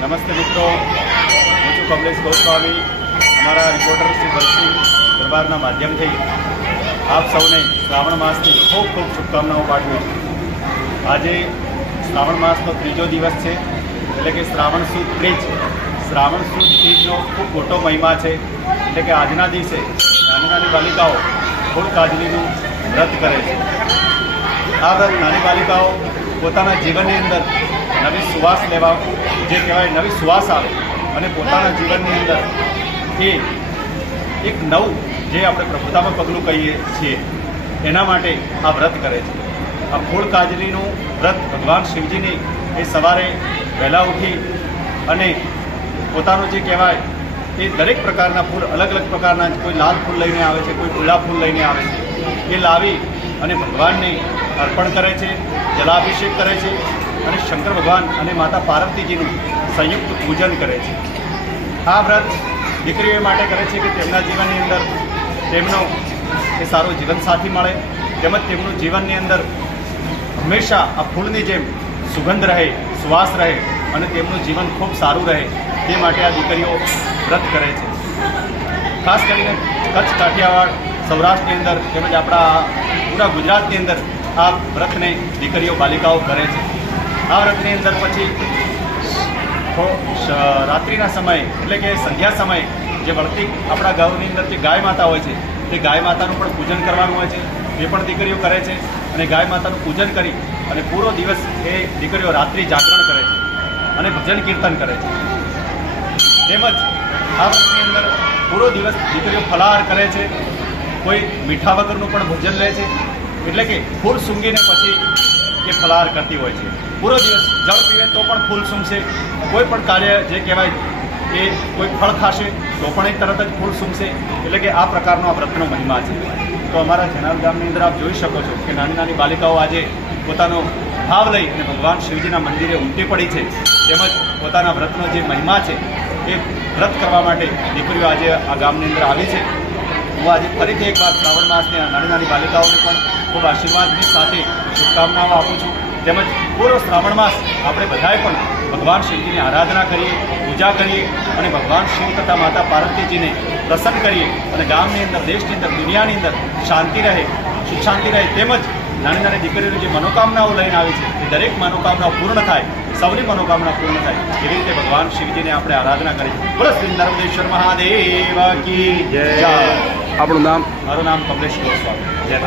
નમસ્તે મિત્રો. હું છું કમલેશ ગોસ્વામી. અમારા રિપોર્ટર શ્રી બલસિંહ દરબારના માધ્યમથી આપ સૌને શ્રાવણ માસની ખૂબ ખૂબ શુભકામનાઓ પાઠવું છું. આજે શ્રાવણ માસનો ત્રીજો દિવસ છે, એટલે કે શ્રાવણ સુદ ત્રીજ. શ્રાવણ સુદ ત્રીજનો ખૂબ મોટો મહિમા છે, એટલે કે આજના દિવસે નાની નાની બાલિકાઓ ફૂલ કાજલીનું વ્રત કરે છે. આ વ્રત નાની બાલિકાઓ પોતાના જીવનની અંદર નવી સુવાસ લેવા જે કહેવાય નવી સુવાસ આવે અને પોતાના જીવનની અંદર એ એક નવું જે આપણે પ્રભુતામાં પગલું કહીએ છીએ એના માટે આ વ્રત કરે છે. આ ફૂળ કાજલીનું વ્રત ભગવાન શિવજીની એ સવારે વહેલા ઉઠી અને પોતાનું જે કહેવાય એ દરેક પ્રકારના ફૂલ અલગ અલગ પ્રકારના કોઈ લાલ ફૂલ લઈને આવે છે કોઈ ગુલાબ ફૂલ લઈને આવે છે એ લાવી અને ભગવાનને અર્પણ કરે છે જલાભિષેક કરે છે અને શંકર ભગવાન અને માતા પાર્વતીજીનું સંયુક્ત પૂજન કરે છે. આ વ્રત દીકરીઓ માટે કરે છે કે તેમના જીવનની અંદર તેમનો એ સારો જીવનસાથી મળે, તેમજ તેમનું જીવનની અંદર હંમેશા આ ફૂલની જેમ સુગંધ રહે, સુવાસ રહે અને તેમનું જીવન ખૂબ સારું રહે તે માટે આ દીકરીઓ વ્રત કરે છે. ખાસ કરીને કચ્છ, કાઠિયાવાડ, સૌરાષ્ટ્રની અંદર તેમજ આપણા પૂરા ગુજરાતની અંદર આ વ્રતને દીકરીઓ બાલિકાઓ કરે છે. આ વ્રતની અંદર પછી રાત્રિના સમયે, એટલે કે સંધ્યા સમયે જે વળતી આપણા ગામની અંદર જે ગાય માતા હોય છે, તે ગાય માતાનું પણ પૂજન કરવાનું હોય છે, એ પણ દીકરીઓ કરે છે, અને ગાય માતાનું પૂજન કરી અને પૂરો દિવસ એ દીકરીઓ રાત્રિ જાગરણ કરે છે અને ભજન કીર્તન કરે છે. તેમજ આ વ્રતની અંદર પૂરો દિવસ દીકરીઓ ફલાહાર કરે છે, કોઈ મીઠા વગરનું પણ ભોજન લે છે, એટલે કે ફૂલ સૂંઘીને પછી એ ફલાહાર કરતી હોય છે. પૂરો દિવસ જળ પીવે તો પણ ફૂલ સૂંઘશે. કોઈ પણ કાર્ય જે કહેવાય એ કોઈ ફળ ખાશે, તો પણ એ તરત જ ફૂલ સૂંઘશે. એટલે કે આ પ્રકારનો આ વ્રતનો મહિમા છે. તો અમારા જનાર ગામની અંદર આપ જોઈ શકો છો કે નાની નાની બાલિકાઓ આજે પોતાનો ભાવ લઈ અને ભગવાન શિવજીના મંદિરે ઉમટી પડી છે. તેમજ પોતાના વ્રતનો જે મહિમા છે, એ વ્રત કરવા માટે દીકરીઓ આજે આ ગામની અંદર આવી છે. હું આજે ફરીથી એકવાર શ્રાવણ માસની નાની નાની બાલિકાઓને પણ ખૂબ આશીર્વાદની સાથે શુભકામનાઓ આપું છું. તેમજ પૂરો શ્રાવણ માસ આપણે બધાએ પણ ભગવાન શિવજીની આરાધના કરીએ, પૂજા કરીએ અને ભગવાન શિવ તથા માતા પાર્વતીજીને પ્રસન્ન કરીએ અને ગામની અંદર, દેશની અંદર, દુનિયાની અંદર શાંતિ રહે, સુખ શાંતિ રહે. તેમજ નાની નાની દીકરીઓની જે મનોકામનાઓ લઈને આવી છે, એ દરેક મનોકામના પૂર્ણ થાય, સૌની મનોકામના પૂર્ણ થાય, એવી રીતે ભગવાન શિવજીને આપણે આરાધના કરીએ. બોલો શ્રી નર્મદેશ્વર મહાદેવ કી જય. આપણું નામ? મારું નામ કમલેશ ગોસ્વામી. જય